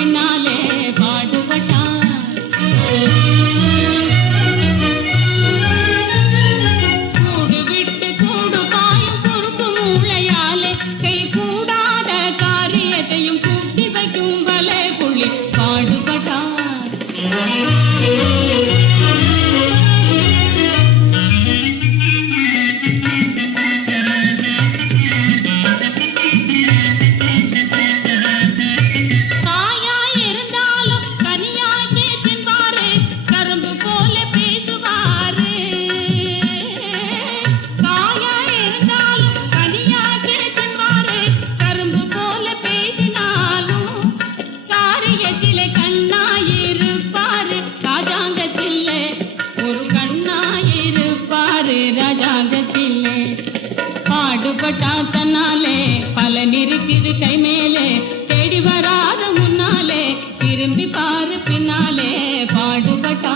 பின்னாலே பாடுபட்டான். கூடு விட்டு கூடு பாயும் குறுக்கு மூளையாலே கை கூடாத காரியத்தையும் கூட்டி வைக்கும் வலை புள்ளி பாடுபட்டான். பாடுபட்டா தன்னாலே பலன் இருக்குது கை மேலே தேடி வராத முன்னாலே திரும்பி பாரு பின்னாலே பாடுபட்டா.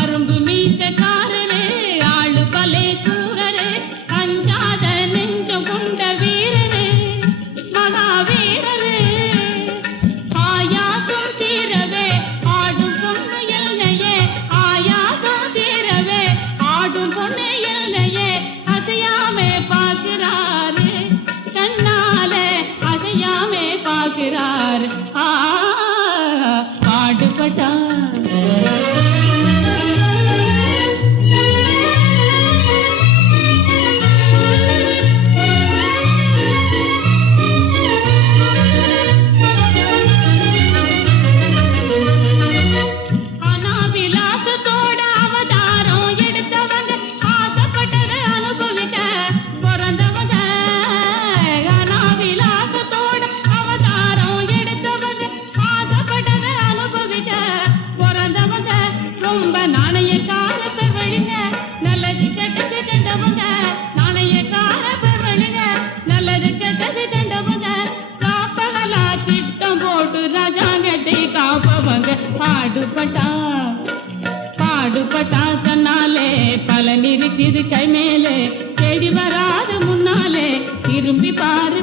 அரும்பு மீசக்காரரே ஆளு பலே கூரரே அஞ்சாத நெஞ்சம் கொண்ட வீரரே மகாவீரரே பாடுபட்டான். அனாவிலாசத்தோட அவதாரம் எடுத்தவங்க ஆசைப்பட்டதை அனுபவிக்க பிறந்தவங்க. அனாவிலாசத்தோட அவதாரம் எடுத்தவங்க ஆசைப்பட்டதை அனுபவிக்க பிறந்தவங்க. ரொம்ப நாணயக்கார பெருவழிங்க நல்லது கெட்டது கண்டவங்க. நாணயக்கார பெருவழிங்க நல்லது கெட்டது கண்டவங்க. காப்பகலா திட்டம் போட்டு ராஜாங்கத்தை காப்பவங்க. பாடுபட்டா தன்னாலே பலன் இருக்குது கை மேலே தேடி வராது முன்னாலே திரும்பி பாரு